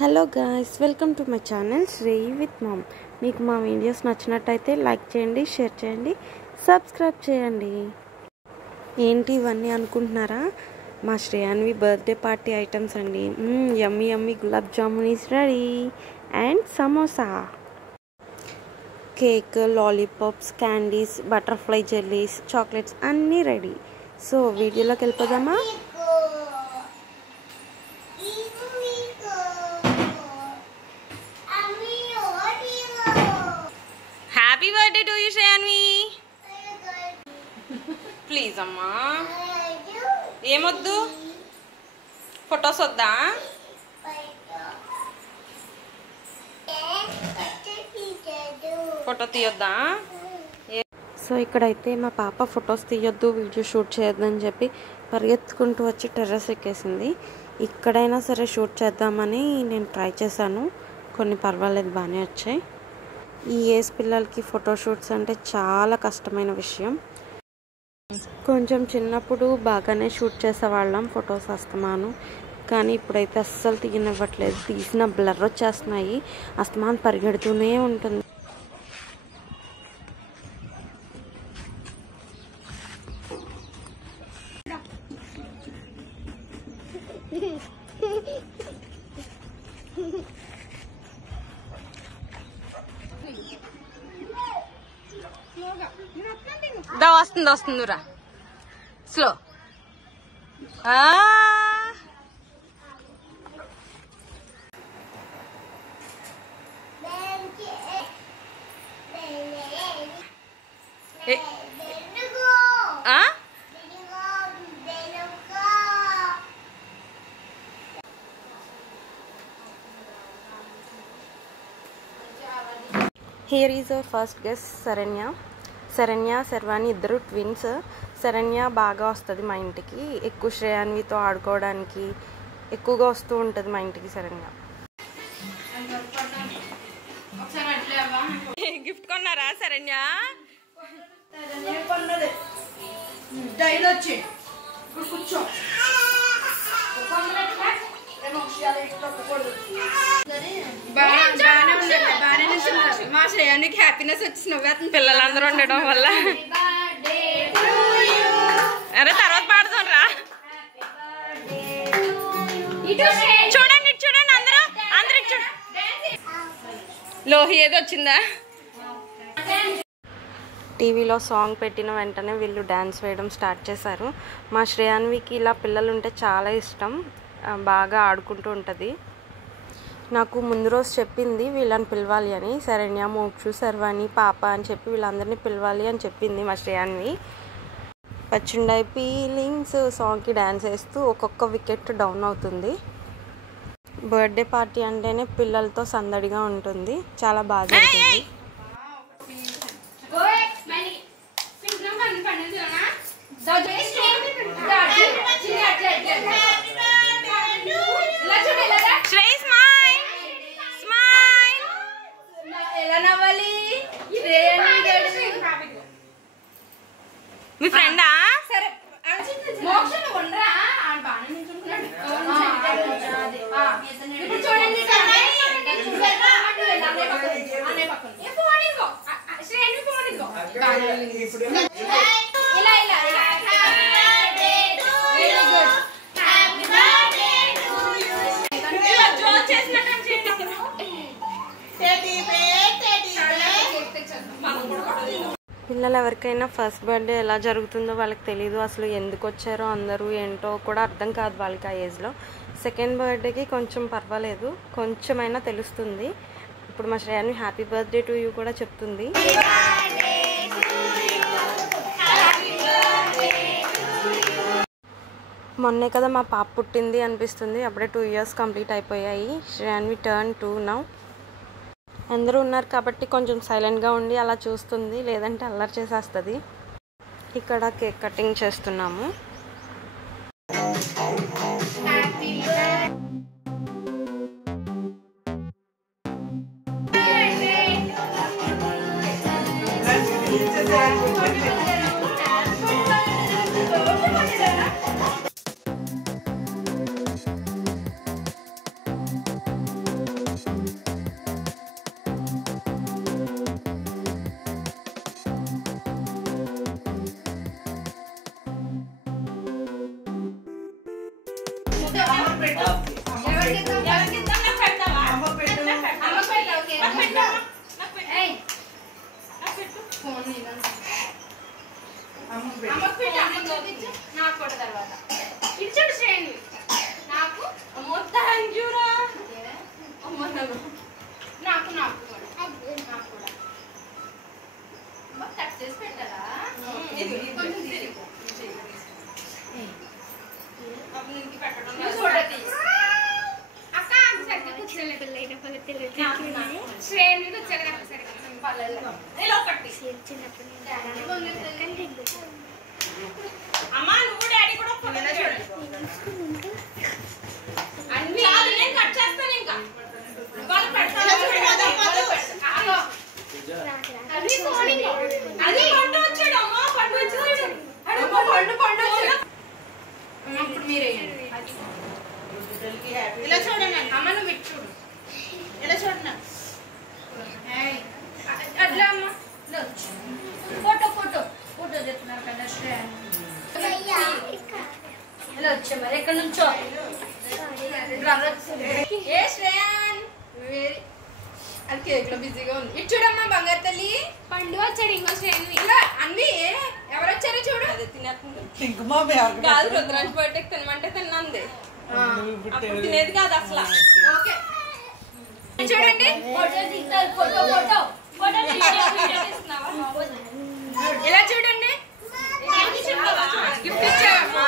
Hello guys, welcome to my channel Shree with mom. మీకు మా videos నచ్చినట్టయితే లైక్ చేయండి, షేర్ చేయండి, సబ్స్క్రైబ్ చేయండి. ఏంటి ఇవన్నీ అనుకుంటున్నారా? మా శ్రేయాన్వి బర్త్డే పార్టీ ఐటమ్స్ అండి. Yummy yummy gulab jamun is ready and samosa, cake, lollipops, candies, butterfly jellies, chocolates అన్నీ రెడీ. సో వీడియోలోకి వెళ్ళిపోదామా? Happy birthday to you Shreyanvi. Please అమ్మా, ఏమొద్దు, ఫొటోస్ వద్దా? ఫోటో తీయొద్దా? సో ఇక్కడైతే మా పాప ఫొటోస్ తీయొద్దు, వీడియో షూట్ చేయొద్దని చెప్పి పరిగెత్తుకుంటూ వచ్చి టెర్రస్ ఎక్కేసింది. ఇక్కడైనా సరే షూట్ చేద్దామని నేను ట్రై చేశాను, కొన్ని పర్వాలేదు, బాగానే వచ్చాయి. ఈ ఏజ్ పిల్లలకి ఫోటోషూట్స్ అంటే చాలా కష్టమైన విషయం. కొంచెం చిన్నప్పుడు బాగానే షూట్ చేసేవాళ్ళం ఫొటోస్ అస్తమాను, కానీ ఇప్పుడైతే అస్సలు తీయనివ్వట్లేదు. తీసిన బ్లర్ వచ్చేస్తున్నాయి, అస్తమాను పరిగెడుతూనే ఉంటుంది. వస్తుందిరా slow. Here is our first guest Saranya Sharvani ఇద్దరు ట్విన్స్. శరణ్య బాగా వస్తుంది మా ఇంటికి, ఎక్కువ శ్రేయాన్వితో ఆడుకోవడానికి ఎక్కువగా వస్తూ ఉంటుంది మా ఇంటికి శరణ్య. గిఫ్ట్ కొన్నారా శరణ్య? మా శ్రేయానికి హ్యాపీనెస్ వచ్చిన పిల్లలందరూ ఉండడం వల్ల. అరే తర్వాత పాడుతాం రా. చూడండి చూడండి అందరూ చూడండి. లోహి ఏదో వచ్చిందా? టీవీలో సాంగ్ పెట్టిన వెంటనే వీళ్ళు డ్యాన్స్ వేయడం స్టార్ట్ చేశారు. మా శ్రేయాన్వికి ఇలా పిల్లలు ఉంటే చాలా ఇష్టం, బాగా ఆడుకుంటూ ఉంటుంది. నాకు ముందు రోజు చెప్పింది వీళ్ళని పిలవాలి అని, శరణ్య, మోక్షు, శర్వాణి, పాప అని చెప్పి వీళ్ళందరినీ పిలవాలి అని చెప్పింది మా శ్రేయాన్వి. పచ్చుండాయి ఫీలింగ్స్ సాంగ్కి డ్యాన్స్ వేస్తూ ఒక్కొక్క వికెట్ డౌన్ అవుతుంది. బర్త్డే పార్టీ అంటేనే పిల్లలతో సందడిగా ఉంటుంది, చాలా బాగా ఉంటుంది. మీ ఫ్రెండా? సరే పిల్లలు ఎవరికైనా ఫస్ట్ బర్త్డే ఎలా జరుగుతుందో వాళ్ళకి తెలీదు, అసలు ఎందుకు వచ్చారో అందరూ ఏంటో కూడా అర్థం కాదు వాళ్ళకి ఆ ఏజ్లో. సెకండ్ బర్త్డేకి కొంచెం పర్వాలేదు, కొంచెమైనా తెలుస్తుంది. ఇప్పుడు మా శ్రేయాన్ని హ్యాపీ బర్త్డే టు యూ కూడా చెప్తుంది. మొన్నే కదా మా పాప పుట్టింది అనిపిస్తుంది, అప్పుడే 2 years కంప్లీట్ అయిపోయాయి. శ్రేయాన్వి టర్న్ 2 నౌ. అందరూ ఉన్నారు కాబట్టి కొంచెం సైలెంట్గా ఉండి అలా చూస్తుంది, లేదంటే అల్లరి చేసేస్తుంది. ఇక్కడ కేక్ కటింగ్ చేస్తున్నాము. అమ్మా నువ్వు డాడీ కూడా అన్ని నేను కట్ చేస్తాను ఇంకా వాళ్ళు పెడతారు అది పండు వచ్చాడు అమ్మా పండు వచ్చాడు పండు ఇప్పుడు మీరే ఇలా చూడండి అమ్మ నువ్వు ఇటు చూడు ఇలా చూడండి అట్లా అమ్మ ఫోటో ఫోటో ఫోటో చెప్తున్నారు కదా ఇలా వచ్చా మరి ఎక్కడి నుంచో ఏ శ్రేయాన్ అది కేక్ లో బిజీగా ఉంది ఇటు చూడమ్మా బంగారు తల్లి పండు వచ్చాడు ఇంకో శ్రేణి ఇలా అన్ని ఎవరు వచ్చారో చూడు అదే తినేస్తుంది కాదు రుద్రాంశ బర్త్డేకి తినమంటే తిన్నంది అప్పుడు తినేది కాదు అసలు ఓకే చూడండి ఫోటో ఫోటో ఫోటో ఇలా చూడండి గిఫ్ట్ ఇచ్చావమ్మా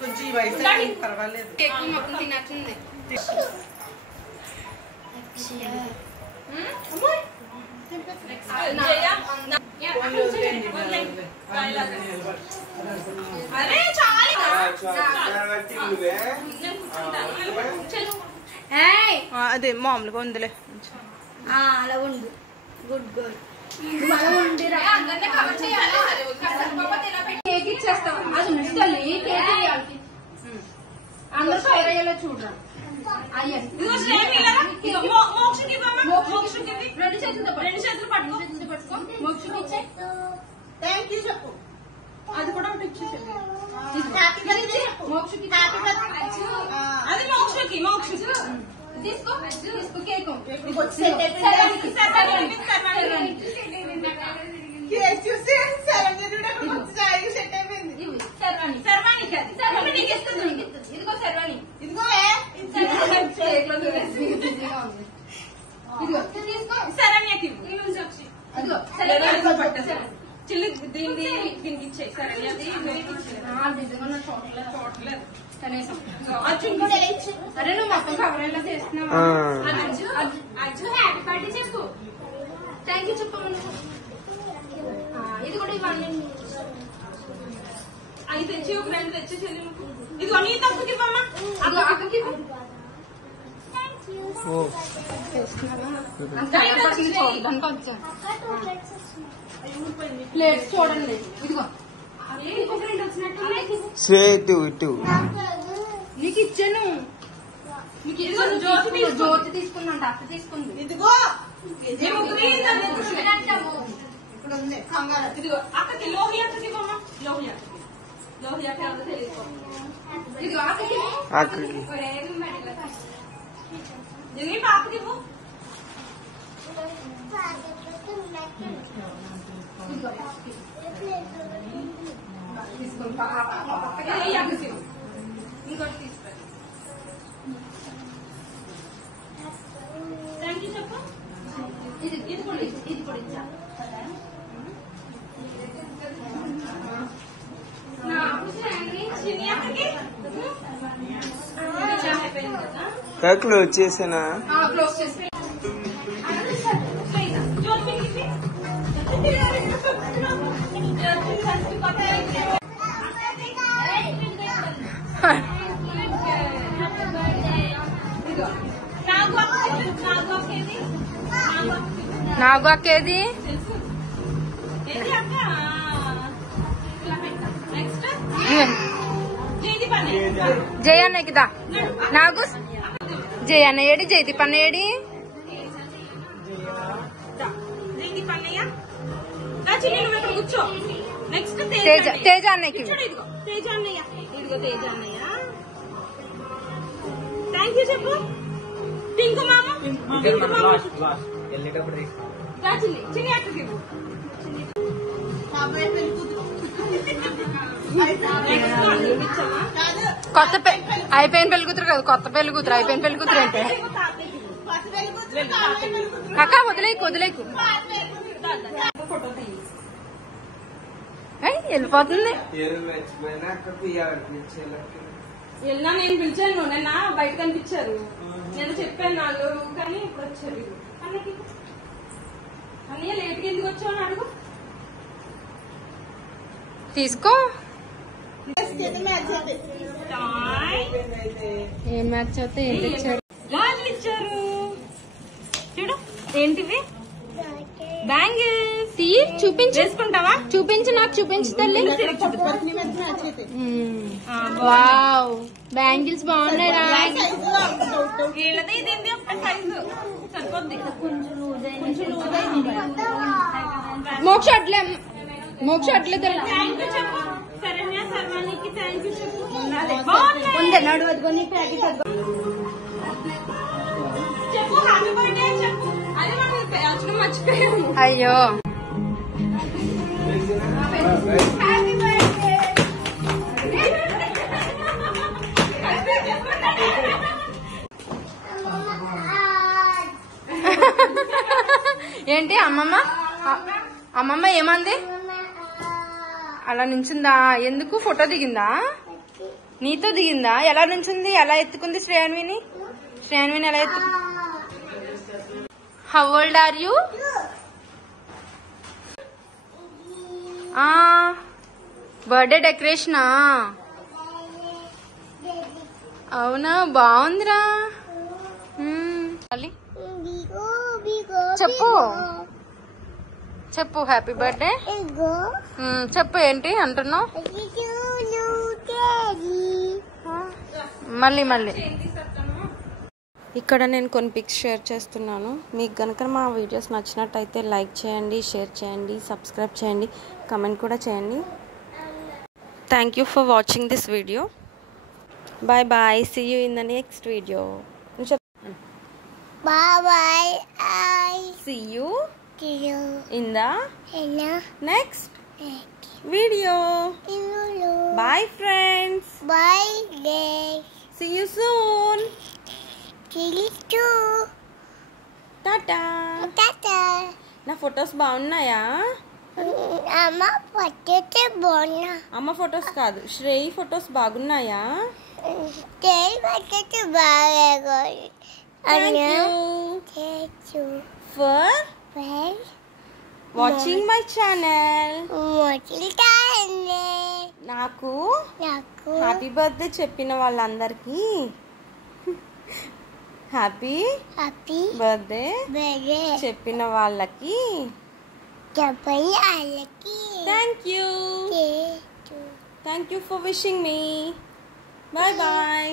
కొంచెం వయసు పర్వాలేదు కేక్ మొత్తం తినట్టుంది అరే అదే మామూలుగా ఉందిలే అలా ఉండు గుడ్ గుడ్ కేక్ ఇచ్చేస్తాం అందరూ ఫైర్ చూడరా రెండు చేతులు పట్టుకో మోక్షకి ఇచ్చే థ్యాంక్ యూ చెప్పు అది కూడా ఒకటి ఇచ్చేసేది మోక్షకి అది మోక్షకి తీసుకో తీసుకో కేక్ ఇదిగో శర్వాణి ఇదిగో తీసుకో శరణ్యకి చిల్లి దీనికి ఇచ్చే శరణ్యది చూడలేదు కనీసం అరే నువ్వు మొత్తం కవర్ ఎలా చేస్తున్నావు అజ్జు హ్యాపీ బర్త్డే చెప్పు థ్యాంక్ యూ చెప్పు ఇది కూడా ఇవ్వండి అవి తెచ్చి ఒక రెండు తెచ్చి చెల్లి ఇది నీ తప్పుకి ఇవ్వమ్మా అక్కకి చూడడానికి వచ్చా ప్లేట్స్ చూడండి ఇదిగో నీకు ఇచ్చాను జ్యోతి తీసుకుందంట అత్త తీసుకుంది ఇదిగో ఇదిగో అక్కకి లోహి అక్కకి ఇవ్వమ్మా లోహి అక్క ఎవరో తెలియదు ఇదిగో అక్కకి ఇది పాపకి ఇవ్వు ఇంకోటి తీసుకురా థ్యాంక్ యూ చెప్పు ఇది కూడా ఇచ్చా క్లోజ్ చేసానా క్లోజ్ చేసి నాగు అక్కేది జయ అన్నకిదా నాగు జయ అన్న ఏడి జయదీప్ అన్న ఏడి కూర్చో నెక్స్ట్ తేజ అన్నకి తేజ అన్నయ్య ఇదిగో తేజ అన్నయ్య థ్యాంక్ యూ చెప్పు పింకు మామ చిన్ని అక్కకి కొత్త అయిపోయిన పెళ్లి కూతురు కదా కొత్త పెళ్లి కూతురు అయిపోయిన పెళ్లి కూతురు అంటే అక్క వదిలేకు వెళ్ళిపోతుంది వెళ్ళినా నేను పిలిచాను, నిన్న బయట కనిపించారు, నేను చెప్పాను నాలుగు కానీ ఇప్పుడు వచ్చారు. అన్నయ్య లేట్గా ఎందుకు వచ్చావు అని అడుగు. తీసుకో. ఏం మ్యాచ్ అవుతే ఏం తెచ్చారు? గాజులు ఇచ్చారు చూడు. ఏంటివి? బ్యాంగిల్స్. చూపించు. వేసుకుంటావా? చూపించు, నాకు చూపించు తల్లి. వావ్, బ్యాంగిల్స్ బాగున్నాయిరా. వీళ్ళది ఇది ఒక సైజు సరిపోద్ది. మోక్ష అట్లే చెప్పు. శరణ్య శర్వానికి థ్యాంక్ యూ చెప్పు. చెప్పు హ్యాపీ బర్త్డే చెప్పు. అదే మనం మర్చిపోయాము. అయ్యో హ్యాపీ బర్త్డే. ఏంటి అమ్మమ్మ ఏమంది? అలా నించుందా? ఎందుకు? ఫోటో దిగిందా? నీతో దిగిందా? ఎలా నించుంది? ఎలా ఎత్తుకుంది శ్రేయాన్విని ఎలా ఎత్తు? How old are you? Birthday డెకరేషనా? అవునా, బాగుందిరా. చెప్పు హ్యాపీ బర్త్డే చెప్పు. ఏంటి అంటున్నావు? మళ్ళీ ఇక్కడ నేను కొన్ని పిక్స్ షేర్ చేస్తున్నాను. మీకు కనుక మా వీడియోస్ నచ్చినట్టయితే లైక్ చేయండి, షేర్ చేయండి, సబ్స్క్రైబ్ చేయండి, కమెంట్ కూడా చేయండి. Thank you for watching this video. Bye bye. See you in the next video. Bye. See you in the next video. Bye friends. Bye. See you soon. See you too. Tata. నా photos బాగున్నాయా? అమ్మ photos బాగున్నా. అమ్మ photos కాదు, Shreyi photos బాగున్నాయా? Thank you for watching my channel. నాకు happy birthday చెప్పిన వాళ్ళందరికీ హ్యాపీ బర్త్డే చెప్పిన వాళ్ళకి thank you for wishing me. Bye bye.